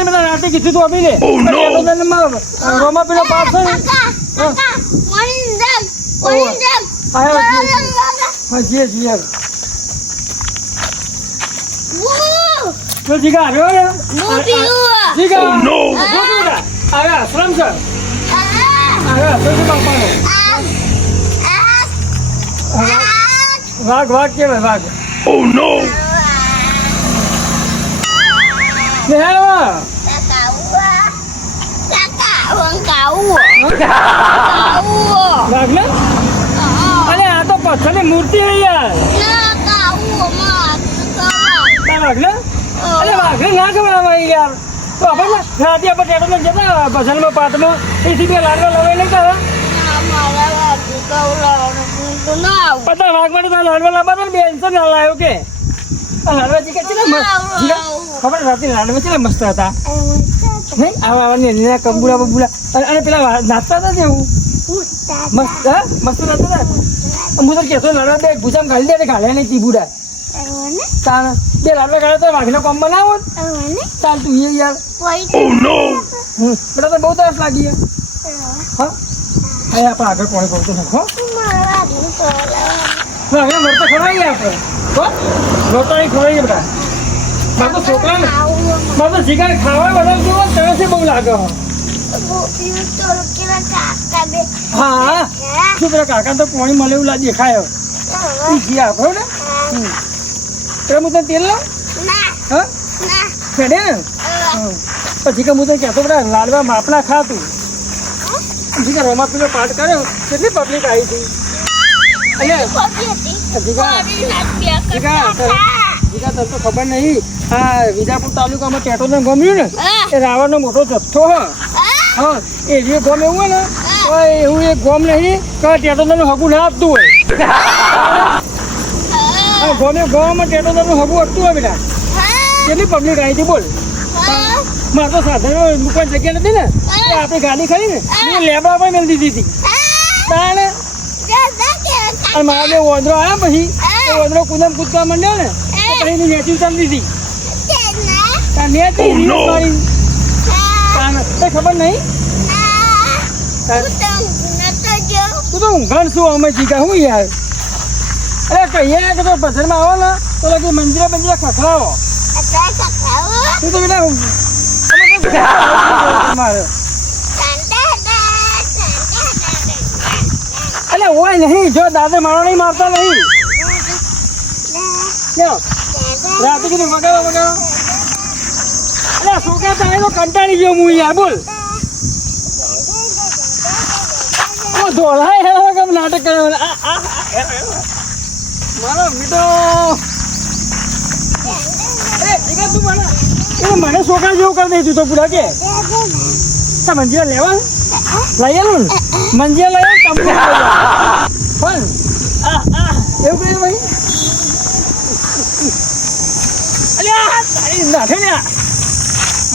તને બધા રાતે કીધું તું તો તને માર- રોમા પેલો પાસ છે ને. આવ્યો જીએ જીએ તો જીગા આવ્યો ને. જીગા તું બેટા. હવે આશ્રમ છે? આ, હવે આશ્રમ છે બાપાનો આ, આ, વાઘ-. વાઘ કેવાય વાઘ. ને હે ને અરે આ તો પથ્થરની મૂર્તિ છે યાર ને અરે વાઘ ના ખવડાવાય યાર તો આપણે ને રાતે આપણે ટેટોમાં જતા ભજનમાં પાઠમાં એથી બે લાડવા માટે તારા લાડવા લાવવા ને તો ના લાવ્યો કે મસ્ત જીગા ખબર રાતે લાડવા ને મસ્ત હતા? નહીં? આવા આવા ને એના કંબુડા બબુડા અને અને પેલા નાચતા હતા ને એવું? મસ્ત હા? મસ્ત નાચતા હતા? હું તો કહેતો લડવા દે ભૂજામ ગાળી દે ને ગાળ્યા નહીં ચીબુડા તાર બે લાડવા ગાળ્યા તો વાઘનો કોમ બનાવો. ચાલ તું એ યાર. પેલા તો બહુ તરસ લાગી હા. હવે આપણે આગળ કોણ કહું નાખો હવે મરતા ખવડાવીએ આપણે. હો? રોતો અહીં ખવડાવીએ બધા મારે તો છોકરાને મારે તો જીગાને ખાવા બધા જોવો તરસે બહુ લાગે. હા શું પેલા કાકા તો પાણી મળે એવું લાગે દેખાય. એ જી ને. પેલા હું તને તેલ લાવ? હા? ને. પછી કે હું તને કહેતો બધા લાડવા માપના ખા તું. પછી કે રોમા પેલો પાઠ કર્યો કેટલી પબ્લિક આવી હતી? અહીંયા જીગા જીગા જીગા તને તો ખબર નહીં. આ વિજાપુર તાલુકામાં ટેટોને ગમ્યું ને એ રાવણનો મોટો જથ્થો હ. હા. એ જે ગમ એવું હોય ને તો એવું એક ગોમ નહીં કે ટેટોદરનું હગું ના આપતું હોય. હા. ગમે ગોમાં ટેટોનું હગું આપતું હોય બેટા. કેટલી પબ્લિક આવી હતી બોલ. મારે તો સાધનો મૂકવાની જગ્યા નથી ને આપણી ગાડી ખરી ને મેં લેબડા પણ મેળ દીધી હતી. તાણે અને મારા બે ઓંદરો આવ્યા પછી એ ઓંદરો કુદમ કૂદકા માંડ્યો ને પછી નેચી ઉતારી દીધી નેચી મારી તાણે ખબર નહીં? તું તો ઊંઘણ શું અમે જીગા હું યાર? અરે કહીએ કે તો પથ્થરમાં આવો ને તો લગી મંદિરે મંદિરે ખખડાવો. તું તો બેટા મારે. અલે હોય નહીં જો દાદા મારો નહીં મારતા નહીં. તો આયલો કંટાળી ગયો હું યાર બોલ. ધોળાય કેમ નાટક કરે મને? આ, આ, આ, મારો મીઠો. મને. છોકરા જેવું કરી દઈશું તું પૂરા કે. મંજીરા લેવા? લઈ આલું ને? મંજીરા લઈ. પણ એવું કહ્યું ભાઈ? અલ્યા તારી નાઠે ને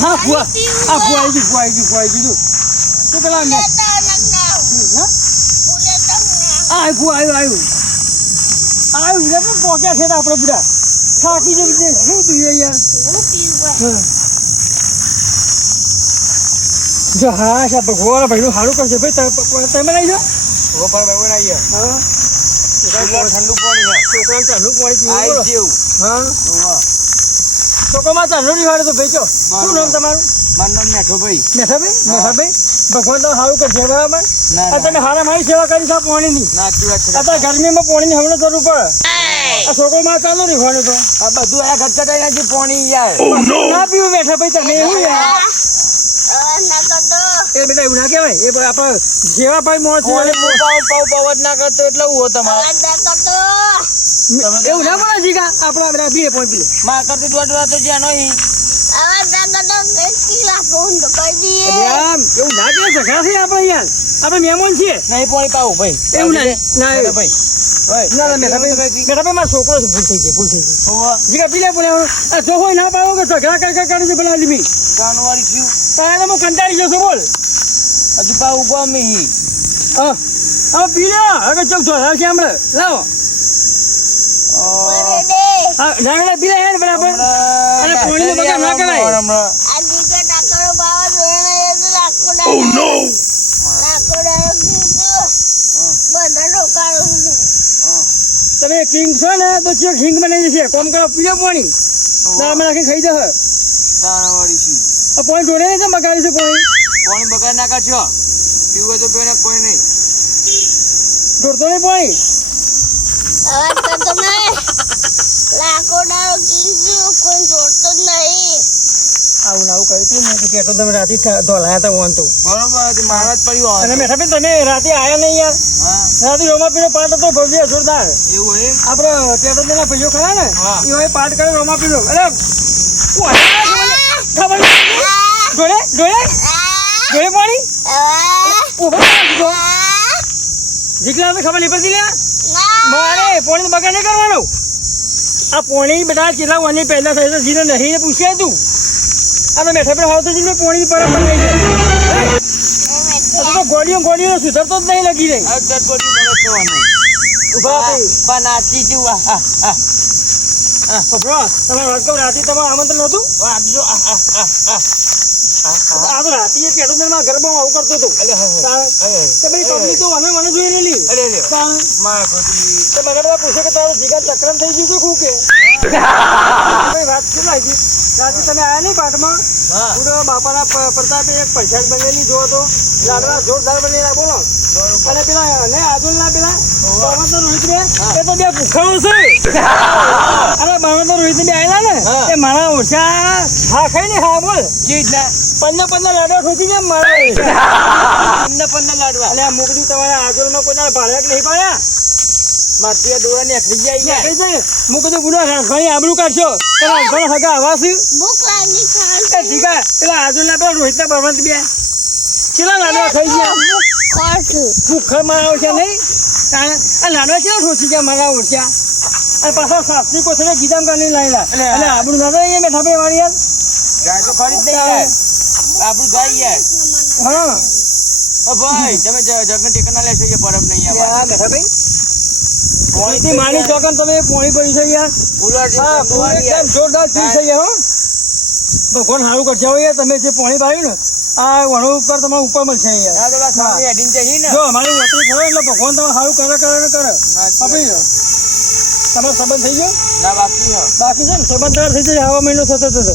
હા ફુઆ આ ફુવા આવી ગયું ફુવા ગયું ફુવા આવી ગયું શું પેલા આ ફુવા આવ્યું આવ્યું આવ્યું ને પણ પોક્યા છે ને આપણે બધા. થાકી જવું છે શું તું યાર? જો હા સાહેબ ભગવાન ભાઈનું સારું કરશે. ભાઈ તમે- તમે લઈ જાઓ. હા. ઠંડુ પાણી છોકરાને ચાલુ પાણી પીવું હા? છોકરામાં ચાલુ નહીં તો ભાઈ કયો? શું નામ તમારું? મારું નામ મેઠો ભાઈ મેઠાભાઈ મેઠાભાઈ? ભગવાન તો સારું કરશે બરાબર? આ તમે હારા મારી સેવા કરી છે પાણીની. અત્યારે ગરમીમાં પાણીની હમણાં જરૂર પડે. આ છોકરોમાં ચાલુ નહીં વાળે તો. આ બધું આ ખટખટાઈ નાખી પાણી યાર. ના પીવું મેઠાભાઈ તમે એવું યાર. એ બેટા એવું ના કહેવાય એ આપણે જેવા ભાઈ મોં છે પાવ પાવ પાવ જ ના કરતો એટલે હું તમારો એવું ના બોલે જીગા આપણા બધા બીએ પોઈ પીએ માં કરતી દોઢ વાર તો જ્યાં નહીં એવું ના કહે ઝઘડા છે આપણે મહેમાન છીએ નહીં પાણી પાવું ભાઈ એવું ના ના ભાઈ છોકરો ભૂલ થઈ ગઈ ભૂલ થઈ ગઈ હોવા જીગા પી લે બોલે જો હોય ના પાડો કે ઝઘડા કર કર પેલા આદમી જાનવારી થયું પણ કંટાળી જશો છું બોલ હજુ પાવું ગમી હા. હવે પી લે હવે ચોક છો? લાવો. હા ના ના પી બરાબર અરે બગાડ ના કરાય. આ દીકરા ટાકરો બાવા જોડે એ તો લાકડા ઓ નો લાકડા કીધું બધા રોકાણો તમે કિંગ છો ને તો ચેક હિંગ બનાવી છે કોમ કરો પીલો પાણી. અમે નાખી ખાઈ જશે તાણાવાળી છું. આ પાણી જોડે નહીં મગાવી છે પાણી? પાણી બગાડ નાખા છો. પીવું તો પીવો ને કોઈ નહીં. જોડતો નહીં પાણી? અવાજ કરતો નહીં લાકડા કીધું કોઈ જોડતો જ નહીં. આવું ને આવું કર્યું કહેતો તમે રાતે ધોલાયા હતા વોન તો. બરોબર મારા જ પડ્યું અને. મેઠા બેન તમે રાતે આયા નહીં યાર. હા. રાતે રોમા પીનો પાઠ હતો ભવ્ય જોરદાર. એવું એમ આપણે પેટ્રોલ ભાઈઓ ખરા ને? હા. એ પાઠ કરે રોમા પીનો અરે ખબર. જોડે? જોડે પાણી? જીગલા તો ખબર નહીં પડતી લે મારે પોણી બગાડ નહીં કરવાનો. આ પોણી બધા કેટલા વની પહેલા થાય તો જીને નહીં પૂછ્યા તું આ તો મેઠા પર હોતો જીને પોણી પર બનાવી લઈ જાય તો ગોળીઓ ગોળીઓ સુધરતો જ નહીં લગી રહી આ નાચી આ આ આ ખબરો તમે રાત રાતે તમારું આમંત્રણ હતું આ જો આ આ આ. આ તો રાતે એ પેટ્રોલ દરમાં ગરબામાં આવું કરતો હતો. કે ભાઈ પબ્લિક તો મને મને જોઈ લેલી તો મને બધા પૂછે કે તારું જીગા ચક્રમ થઈ ગયું કે શું કે? ભાઈ વાત શું લાગી? રાતે તમે આયા નહીં પાઠમાં પૂરો બાપાના પ્રતાપે એક પૈસા બનેલી જો તો. લાડવા જોરદાર બનેલા બોલો. અને પેલા ને આજુલ ના પેલા બાબા તો રોહિત બે એ તો બે ભૂખાઓ છે. અરે બાબા તો રોહિત બે આયેલા ને? એ મારા ઓછા હા ખાઈ ને હા બોલ. ચીજ ના. પંદર પંદર લાડવા ઠોકી જાય મારે? પંદર પંદર લાડવા. અને આ મૂકડી તમારા આજુલ નો કોઈ ભાડે નહીં પાડ્યા માટી દોરા ને ખરી જાય યાર કઈ જાય હું કીધું ગુનો રાખવાની આબરૂ કાઢશો. તમે રાખવાના હગા આવા છે. ભૂખ લાગી એ ઠીકા પેલા આજુલ ના પેલા રોહિત ના બળવંત બે. કેટલા લાડવા ખાઈ ગયા? ભૂખર મારા ઓછા નહીં? આ લાડવા કેવા ઠોસી ગયા મારા ઓછા અને પાછા સાસરી કોથળે ગીતામ કાઢી લાયેલા. અલે. અને આબરૂ ના થાય મેં થાપે વાળી યાર. ગાય તો ખરી જ નહીં યાર. ગાય યાર. હા. ઓ ભાઈ તમે જ- ટેકના લેશો એ બરફ નહીં યાર આ બેઠા ભાઈ પોણીથી માની ચોકન તમે પોણી પડી છે યાર. હા ધોવાની એકદમ જોરદાર ચીજ છે યાર ભગવાન સારું કરશે હોય યાર તમે જે પોણી પાડ્યું ને આ વણો ઉપર તમારે ઉપર મળશે યાર. જો અમારી નોકરી ખરો એટલે ભગવાન તમે સારું કરે કરે ને કરે. આપી દો. તમારો સંબંધ થઈ ગયો? બાકી છે. ને? સંબંધ તૈયાર થઈ જાય આવા મહિનો થતો થતો.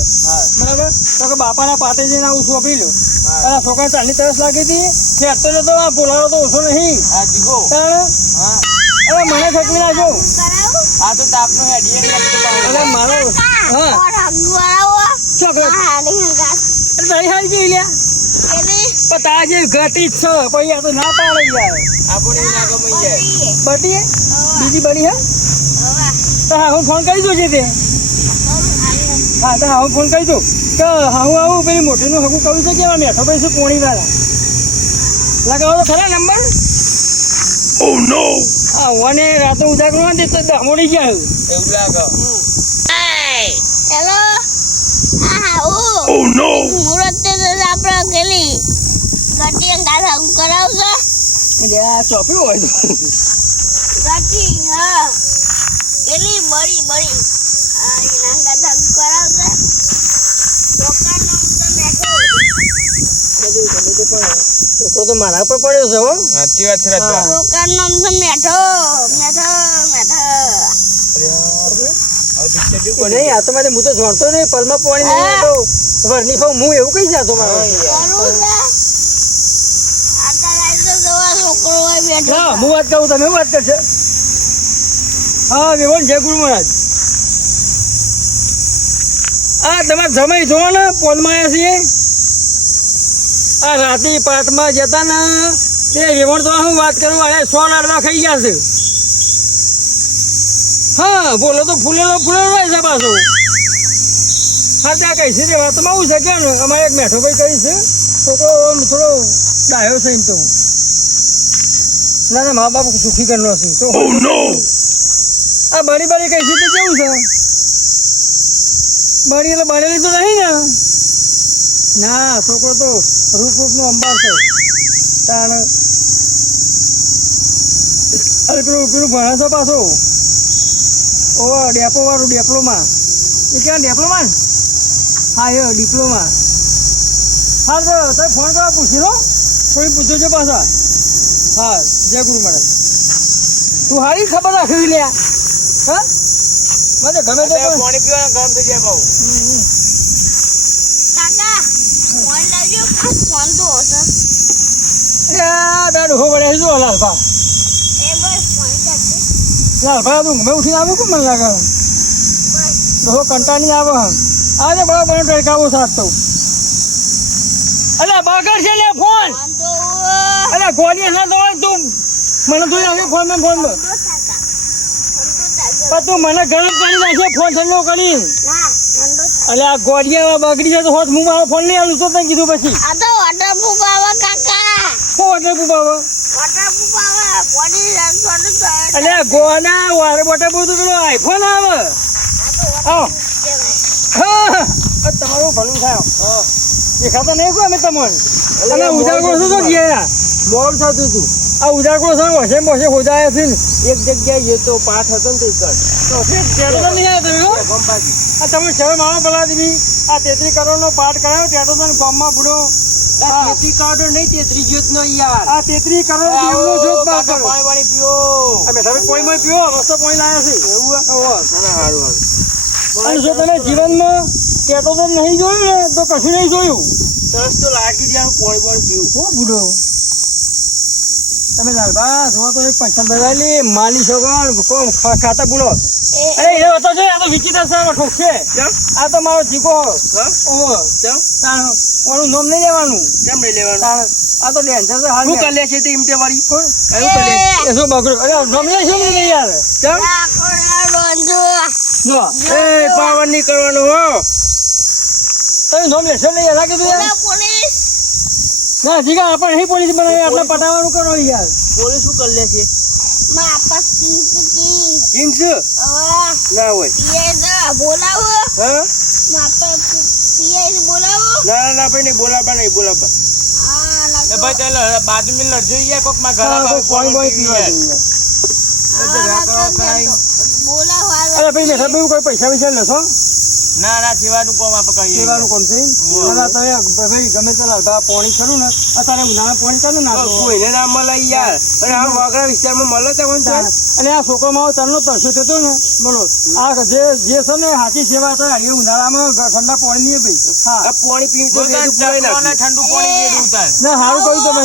બરાબર? તો કે બાપાના પાટે જઈને આવું છું આપી લો. અને છોકરા ચાલની તરસ લાગી હતી કે અત્યારે તો આ બોલાવો તો ઓછો નહીં. હા. અરે મને થકવી નાખો કરાવું આ તો તાપનું હેડીએ ને અરે મારો હા. હાડી તારી હાલ ગઈ લ્યા? પતા જે ઘટી જ છે. પછી આ તો ના પાડે યાર. આપણે ના ગમે યાર પતી બટી બીજી બડી હે? તો હા હું ફોન કરી દઉં છે તે. હા તો હા હું ફોન કરી દઉં. કે હા હું આવું પેલી મોટીનું હગું કહું છે કેવા એમાં મેઠો છે પોણી વાળા લગાવો તો ખરા નંબર. Oh નો હા ઓને રાતો ઉજાગરો માં દેતો દામોડી ગયા એવું લાગે હેલો હા ઓ. ઓ નો મુરત તે આપણે ગેલી ગટી હંગાત આવું કરાવશે એટલે આ ચોપ્યું હોય તો. ગટી હા. ગેલી બળી બળી. આ એના હંગાત કરાવજો. કરાવશે દુકાનનો તો મેઠો. બધું તે પણ છોકરો તો મારા પર પડ્યો છે હો. સાચી વાત છે રાજભા. હા. નામ છે મેઠો મેઠો મેઠો. નહીં આ તો મારે હું તો જોડતો નહીં પલમાં પાણી નહીં હા. વરની ફાવ હું એવું કઈ જાતો મારો. હું વાત કરું તમે વાત કરશે? હા વિવન જય ગુરુ મહારાજ. આ તમારે જમાઈ જોવો ને પોલમાં આવ્યા છીએ. આ રાતી પાટમાં જતા ને તે રેવણ તો હું વાત કરું અરે સો લાડવા ખાઈ ગયા છે. હા બોલો તો ફૂલેલો ફૂલેલો હોય છે પાછો. હા ત્યાં કહી છે તે વાતમાં આવું છે કે અમારે એક મેઠો ભાઈ કહી છે છોકરો આમ થોડો ડાયો છે એમ તો. ના ના મા બાપ સુખી કરનો છે તો. આ બળી બળી કહી છે તે કેવું છે? બળી એટલે બળેલી તો નહીં ને. ના છોકરો તો રૂપ રૂપનો અંબાર છે. તાણ અરે પેલું પેલું ભણે છે પાછો. ઓ ડેપો વાળું ડિપ્લોમા. એ ક્યાં ડિપ્લોમા હા એ ડિપ્લોમા. હા તો તમે ફોન કરવા પૂછી લો. કોઈ પૂછો છો પાછા? હા જય ગુરુ મહારાજ. તું હારી ખબર રાખવી લે હા? મને ગમે તે પાણી પીવાના ગરમ થઈ જાય બહુ હમ, હમ. કાકા ફોન લાવજો આ ફોન તો હશે. એ બેડ હો વળે જો લાલભા એ બસ ફોન કાઢજે લાલભા તું આવું કે મને લાગે? ડોહો નહીં આવે આજે બરાબર ટરકાવો સાથ તો અલ્યા બગડ છે લે ફોન. તો ગોળી ના દોડ તું. મને તું આવે ફોનમાં ફોન પણ તું મને ગરમ કરી નાખે ફોન ઠંડો કરી. ના અલ્યા આ ગોડિયામાં બગડી જાય તો હોત હું મારો ફોન લઈ આવું તો તને કીધું પછી. આ તો પ્રૂફ આવે કાકા. શું ઓર્ડર પૂપાવો પ્રૂફ આવે બોડી થોડું અલ્યા ગોના વારે બોટે બધું પેલો આઈફોન આવે. આ તો હા. તમારું ભલું થાય. હા. દેખાતા નહીં કોઈ અમે તમને? અને ઉજાગરો શું શું ગયા. મોડ થતું હતું. આ ઉજાગરો સર વસે મોસે ખોદાયા છે ને. એક જગ્યાએ તો પાઠ હતો ને તે તો નહીં આવ્યો તમે આ તમે શહેર માવા પેલા દીધી આ તેત્રી કરોડનો પાઠ કરાયો ત્યાં તો ને ગામમાં બુડો. ખેતી કાઢો નહીં તેત્રી જ્યોત નો યાર. આ તેત્રી કરોડ દેવનો બાપ કરો પાણી પાણી પીઓ. અમે તમે પોઈમાં પીઓ રસ્તો પોઈ લાયા છે. એવું ના હારું હારું. જો તમે જીવનમાં કેતો તો નહીં જોયું ને તો કશું નહીં જોયું. તરસ તો લાગી જાય કોઈ પણ પીવું. હો બુડો તમે લાલબા જોવા તો પૈસા બગાડી માલી છો કોમ ખાતા બોલો અરે એ. હતો છે આ તો વિચિત્ર છે ઠોકશે. કેમ? આ તો મારો જીકો ઓહો. કેમ? તાણ ઓનું નામ નહીં લેવાનું. કેમ નહીં લેવાનું? તાણ આ તો ડેન્જર છે હાલ. લે છે તે એમ વાળી કોણ? એવું કરી લે એ શું બગડો અરે નામ લે છે ને યાર. કેમ? જો. એ પાવન નહીં કરવાનું હો. તમે નામ લેશો નહીં યાર લાગે તું પોલીસ. ના જીગા આપણે નહીં પોલીસ બનાવી આપણે પટાવાનું કરો યાર. પોલીસ શું કરી લે છે માં કિંગ હવે ના હોય. પીએ ના બોલાવો. હા? માં આપે પીએ બોલાવો. ના ના ના ભાઈ નહીં નહીં બોલાબા એ ભાઈ ચાલો બાજુ મિલ જોઈએ કોકમાં હા, કોઈ પાણી પીવા જોઈએ. બોલાવો આ અરે ભાઈ મેઠા ભાઈ કોઈ પૈસા પૈસા લેશો? ના ના સેવાનું કોમ આપણે કહીએ સેવાનું કોમ છે ના તમે ભાઈ ગમે તે લાવતા પાણી કરું ને અત્યારે ઉનાળા પાણી ચાલે ના કોઈને ના મળે યાર. અને આ વાગરા વિસ્તારમાં મળે તો કોણ. અને આ છોકરો મારો તરનો તરસ્યો થતો ને બોલો. આ જે જે છે ને હાથી સેવા થાય એ ઉનાળામાં ઠંડા પાણી નહીં ભાઈ હા. પાણી પીવું તો વેડું. ઠંડુ પાણી પીવું ઉતાર. ના સારું કહ્યું તમે?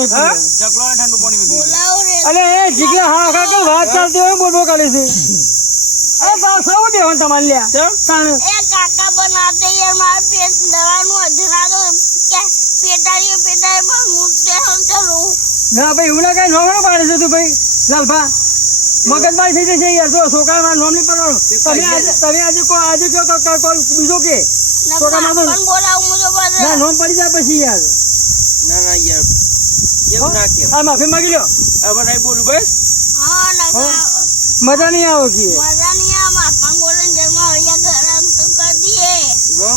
ચકલો ને ઠંડુ પાણી પીવું અને એ જીગ્યા હા હા કે વાત ચાલતી હોય બોલવો કરી છે. એ બા સૌ દેવાનું તમારે લ્યા? તાણ. એ કાકા બનાતે યાર માર પેટ દવાનું અધરા તો કે પેટાડીએ પેટાડીએ પણ હું તે સમજાવું ના ભાઈ એવું ના કઈ નોમણો પાડે છે તું ભાઈ. લાલભા મગજમારી થઈ જશે યાર. જો છોકરા મારા નોમ નહીં તમે આજે તમે આજે કો આજે કયો તો કોલ બીજો કે? છોકરા પણ બોલાવું હું તો ના નોમ પડી જાય પછી યાર. ના ના યાર. કેવું ના કેવું આ માફી માંગી લો હવે નહીં બોલું બસ? હા ના મજા નહીં આવો કે મજા નહીં આમાં પણ બોલે જન્મ અહીંયા ગરમ તો કરી દઈએ હો?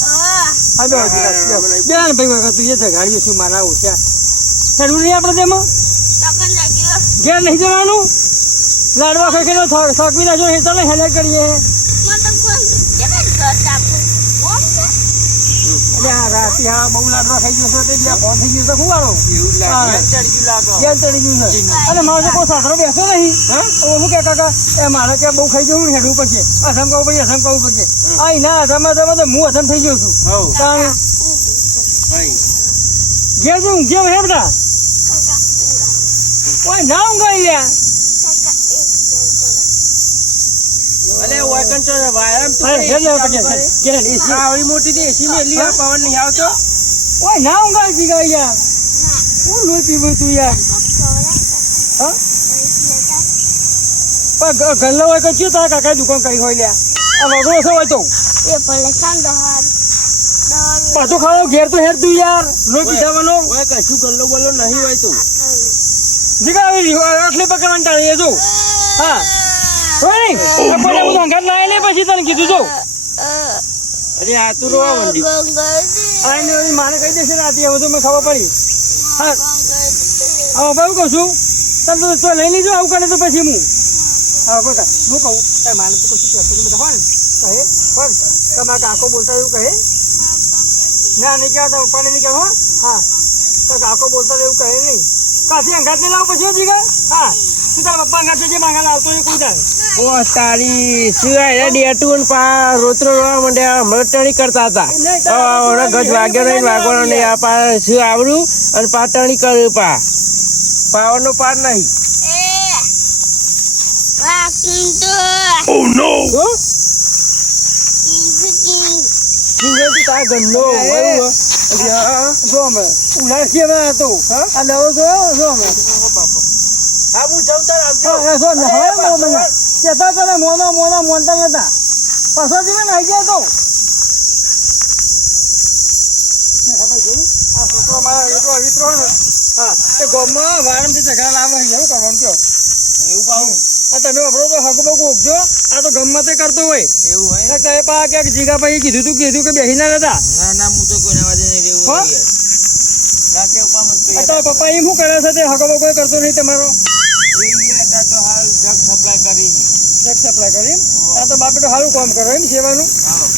હા હા બે બેન ભાઈ વખત તું એ જગાડ્યું છું મારા ઓછા ચડવું નહીં આપણે તેમાં? ઘેર નહીં જવાનું? લાડવા ખાઈ ખાઈને થોકવી નાખજો એ ચાલે હેલે કરીએ મતલબ કોણ કેને ઘર ચાપું કોણ છે આ બહુ લાડવા ખાઈ ગયો છે તે ફોન થઈ ગયો છે શું વાળો? એવું ચડી ગયું ઘેર ચડી છે. અને મારો તો કોઈ સાસરો બેસો નહીં. હું? કે કાકા એ મારે કે બહુ ખાઈ ગયું હેડવું પડશે. અસમ કહું પડશે અસમ કહું પડશે આ ના અસમ અસમ તો હું અસમ થઈ ગયો છું. ભાઈ. ઘેર હે બધા? કાકા ના ઊંઘાઈ લ્યા કાકા એક અલે વાયકન તો વાયરમ તો એસી આ આવડી મોટી થી એસી મેલી આ પવન નહીં આવતો? ઓય ના ઊંઘાઈ જીગા યાર. હું લોહી પીવું તું યાર? હા? પણ ગલ્લો હોય કે ચિયો તારા કાકાએ દુકાન કરી હોય લ્યા? આ વગરો છે હોય તો. એ ભલે શાંત દવા પાછો ખાવા ઘેર તો હેર તું યાર. લોહી પીધાવાનો. ઓય કશું ગલ્લો બોલો નહીં હોય તો. જીગા આવી આટલી પકડવાની ટાળી એ જો. હા. પછી તને કીધું જો. અરે આ તો રોવા મંડી. આ એને કહી દેશે રાતે હવે તો મને ખબર પડી. હા. હા ભાઈ કહું છું તમે તો લઈ લીધો આવું કરે તો પછી હું. હા બટા હું કહું તારે મારે તો કશું કહેતો નહીં બધા હોય ને? કહે પણ તમારા કાકો બોલતા એવું કહે? ના નહીં તો પપ્પાને નહીં કહેવા હા? તો કાકો બોલતા એવું કહે નહીં. કાથી અંગાત લાવ પછી જીગા હા. તું તારા પપ્પા અંગાત જે માંગા લાવતો એ કોઈ દાડે. ઓ તારી સિવાય ડેટું પા રોતરો રોવા માંડ્યા મરટણી કરતા હતા. તારા ગજ વાગ્યો નહીં વાગવાનો નહીં. આ પા શું આવડું? અને પાટણી કર્યું પા. પાર નહીં. અમે. હા? હું જવતા તાર આવજો. હા, જો ને હવે મને કહેતા તને મોનો મોનો મોનતા નતા. પાછો જાય તો. મેં ખબર જોયું? આ છોકરો મારા એટલો અવિત્રો ને. હા એ ગોમમાં વારંથી ઝઘડા લાવે છે એવું કરવાનું કયો. એવું પાવું આ તમે વાપરો તો હક ઓગજો આ તો ગમત તે કરતો હોય. એવું હોય તમે પા ક્યાંક જીગા ભાઈ કીધું તું કીધું કે બેસી ના નતા. ના ના હું તો કોઈને વાજે નહીં રહેવું તો પપ્પા એમ શું કરે છે તે હકો બકો કરતો નહીં તમારો યાર તો હાલ જગ સપ્લાય કરી ચેક સપ્લાય કરી આ તો બાપે તો સારું કામ કરો એમ સેવાનું? હા.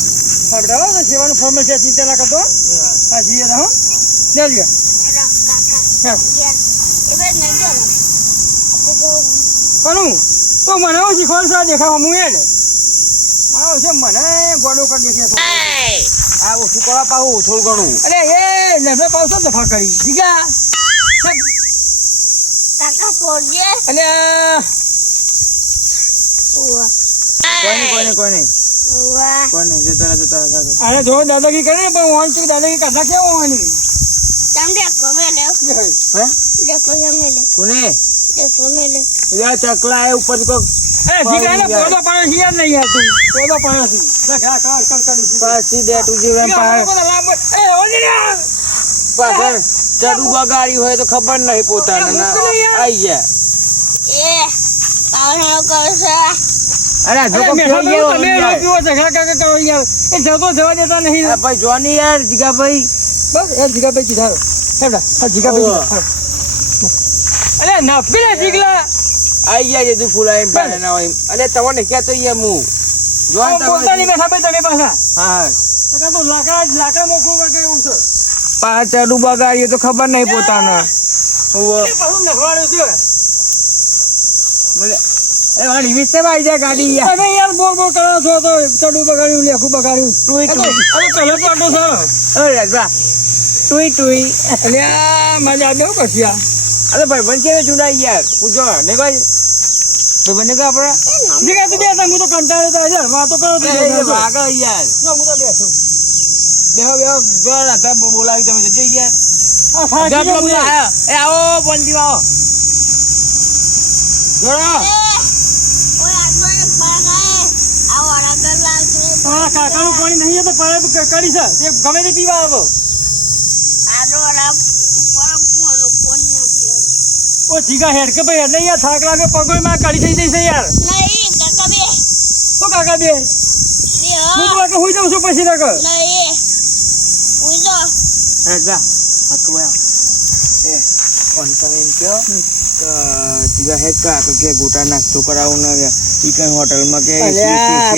બેટા તો સેવાનું ફોર્મલ છે ચિંતા ના કરતો હા. જીએ હો. લે લે અરે હા. યાર એ બે નહીં જો ને. આપણે કનું તો મને હું શીખવાડ છે દેખાવા હું એ મારો છે મને ગોડો કરી દેખે છે આ ઓછું કરવા પાવું થોડું ઘણું. અરે એ નફે પાવશો દફા કરી. જીગા. કાકા આ ઉવા કોઈ નહીં કોઈ નહીં કોઈ નહીં ઉવા કોઈ નહીં જતા રહો, જતા રહો, જતા રહો. આને જો દાદાગીરી કરે ને પણ વાંચ દાદાગીરી કાઢા કેવો હોવાની તમે દેખો મેલે. હે? દેખો મેલે. કોને? દેખો મેલે. યાર ચકલા એ ઉપર કોક એ જીગા પોદો પડે છે યાર નહીં યાર તું પોદો પડે છે. દેખ આ કર કર કર પાછી ડેટું જીવન પાછળ એ ઓલી ને પાછળ ચડું બગાડ્યું હોય તો ખબર નહીં પોતાને ના. આઈ ગયા એ પાવનો કરશે અરે જો મેઠા ગયો તમે યાર. રોપ્યો ઝઘડા કાકા કરો યાર એ જતો જવા દેતા નહીં. આ ભાઈ જોની યાર જીગાભાઈ. બસ એ હેડા અરે ને જીગલા આઈ ગયા જે તું ફૂલાઈને પાડે ના હોય અરે તમને કહેતો યાર હું જોન પોતાની તમે ભાઈ તમે પાછા. હા કાકા તો લાકડા લાકડા મોકલું વળગે એવું છે? પાંચ ચડું બગાડ્યું તો ખબર નહીં પોતાના. ઉવ્વ. નખવાડ્યું છે. અરે મારી આવી જાય ગાડી યાર તમે યાર બોલ બોલ કરો છો તો ચડું બગાડ્યું લેખું બગાડ્યું. ટુઈ ટુઈ. આ તો પાટો છે. અરે રાજભા ટુઈ ટુઈ. એટલે આ મારી આ આ. અરે ભાઈ બન કેવે જુના યાર? પૂછો. ને કોઈ ભાઈ બને કો આપડા જીગા તું બેઠા હું તો કંટાળો તો યાર વાતો કરો તો. એ યાર. હું તો બેસું. બેહો બેહો જો રાતા બોલાવી તમે જજો યાર. એ આવો પંજી આવો. જોડો ઓય આટલો પાગાએ આ વાળા કર તમારા કાકાનું પાણી નહીં તો પરબ કરી છે. તે ગમે તે પીવા આવો. ઓ જીગા હેડ કે ભાઈ એટલે યાર થાક લાગે પગો માં કાઢી થઈ જશે યાર નહીં કાકા બે. તો કાકા બે. બે હું. તો વાગે હોઈ જાઉં છું પછી તક નહીં હેડ જા હાથ કમાયો એ કોણ તમે એમ કહો કે જીગા હેડ કા તો કે ગોટા નાસ્તો કરાવું ને કઈ હોટલમાં કે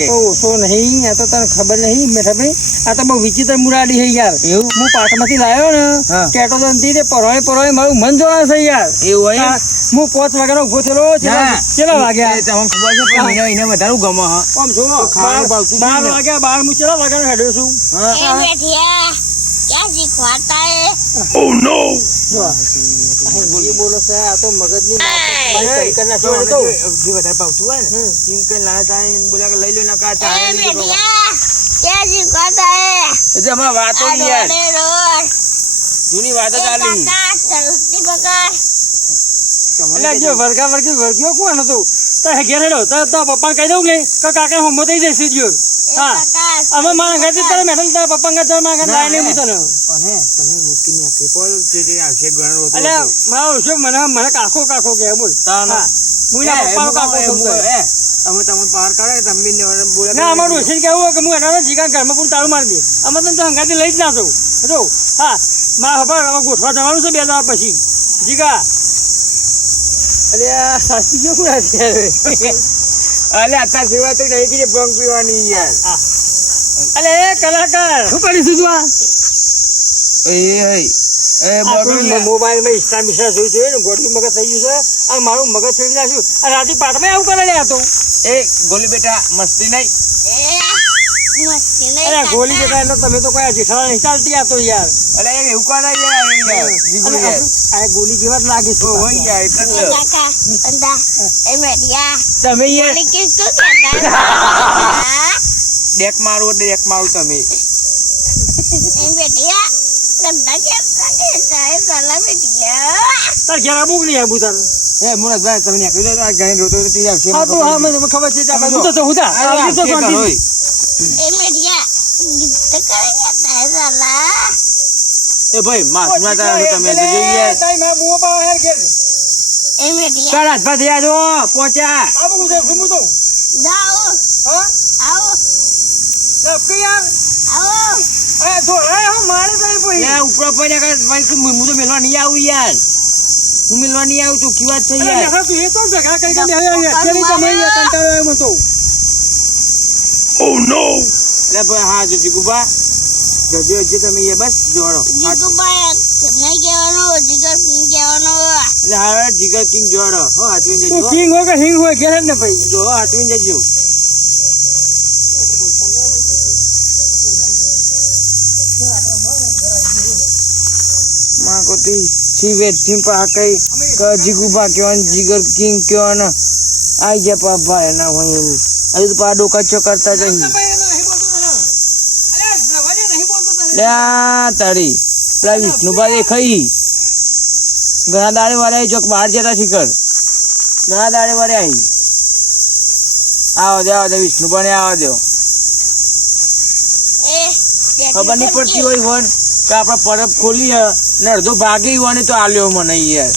ઓછો નહીં આ તો તને ખબર નહીં મેઠા ભાઈ આ તો બહુ વિચિત્ર મુરાડી છે યાર. એવું? હું પાટમાંથી લાવ્યો ને હા. કેટો તો નથી પરોય પરોય મારું મન જોડા છે યાર. એવું હોય હું પાંચ વાગ્યાનો ઊભો થયેલો કેટલા વાગ્યા. તમને ખબર છે પણ એને એને વધારે ગમે હા. આમ જો બાર ને. વાગ્યા બાર હું કેટલા વાગ્યાનો હેડ્યો છું. હા. બેઠિયા ક્યાં શીખવાતા હે એ બોલો? છે આ તો મગજની જો. જો, જે વધારે ભાવતું હોય ને એમ કઈ નાના બોલ્યા કે લઈ લો ના કા એ ચાય નહીં તો બેઠિયા ક્યાં શીખવાતા હે? એટલે અમારે વાતો યાર. જૂની વાતો ચાલી કાકા ચલતી પકડ એટલે જો વર્ગા વર્ગી વર્ગીઓ કોણ હતું? તારે ઘેર હેડો તારે તારા પપ્પા કહી દઉં કે કે કાકા હોમો થઈ જશે જીઓ હા. કાકા અમે મારા ઘરથી તારે મેડમ તારા પપ્પા ઘર મારા ઘર લાઈને તને. અને તમે મૂકીને નાખી પણ જે જે આવશે ગણ એટલે મારો શું મને મને કાકો કાકો કે બોલ. તાના. હા. હું એના પપ્પાનો કાકો થઉં છું. અમે તમને પાર કરે તમે ને બોલે ના અમારું છે હોય કે હું એના જીગા ઘરમાં પણ તાળું મારી દે. અમે તને તો હંગાથી લઈ જ ના છું જો હા મારા હબર હવે ગોઠવા જવાનું છે બે દાડા પછી. જીગા. અરે આ સાચી જો કોણ અલે અત્યાર સિવાય તો નહીં કીધી ભંગ પીવાની યાર. એ કલાકાર. શું કરીશું તું આ? જોઈ ને મગજ થઈ ગયું છે. અને મારું મગજ નાખ્યું અને પાટમાં આવું કરે એ ગોલી બેટા મસ્તી નહીં. એ મસ્તી નહીં અરે ગોલી બેટા એટલે તમે તો કયા જેઠાલા નહીં ચાલતી આ તો યાર. એ એવું કરે યાર આ- ગોલી જેવા જ લાગે છે હોય યાર એટલે એ કાકા અંદા એ મેડિયા. તમે યાર. કે ડેક મારો ડેક મારો તમે. એ મેડિયા લમડા કેતા કેતા એ સાલા મેડિયા તાર ઘેર આબુ કે નહીં આબુ તાર? એ મુરતભાઈ તમે ને તો આ ગાય રોતો તો તી આવશે હા તો હા મને ખબર છે ત્યાં બધું તો હું તા. આ આ તો શાંતિ. એ મેડિયા ગીત કરે કેતા એ ભાઈ માં સુના છો તમે તો જોઈએ. તાઈ તારી મારા બુઓ પાસે હેર કે એ મેડિયા ચાલ હાથ પાછી આજો પહોંચ્યા આબુ હું છું, હું છું. જાઓ. હા? આવો. લપકી યાર. આવો. અરે ધોળાય હો, મારે તો એ ઉપર પડ્યા કર ભાઈ તું હું તો મેલવા નહીં આવું યાર. હું મિલવા નહીં આવું વાત છે અરે યાર? લેખા તું એ તો ભેગા કરી કરીને બેહ્યો યાર. અત્યારે તમે યાર કંટાળો આવ્યો મને. તો. એટલે ભાઈ હા જો જીગુબા. જજો જે તમે યાર બસ જોડો. જીગુબા તમને કહેવાનું જીગર કહેવાનું. એટલે હા જીગર કિંગ જોડો. હો હાથવીન જજો કિંગ હોય કે હિંગ હોય ઘેર જ ને ભાઈ. જો હાથવીન જજો. માં કોતી સીવેટ થીમ્પા કઈ ક જીગુબા કહેવાન જીગર કિંગ કહેવાન આઈ ગયા પાપા એના હોય એમ. હજુ તો પાડો કચ્ચો કરતા જઈ. તારી. પેલા વિષ્ણુભાઈ દેખાઈ ઘણા દાડે વાળે આવી ચોક બહાર જતા શીખર. ઘણા દાડે વાળે આવી આવો દે આવો દે વિષ્ણુભાઈ ને આવો દો. ખબર નહીં પડતી હોય વન કે આપણે પરબ ખોલીએ ને અડધો ભાગી હોય ને તો આલ્યો મને યાર.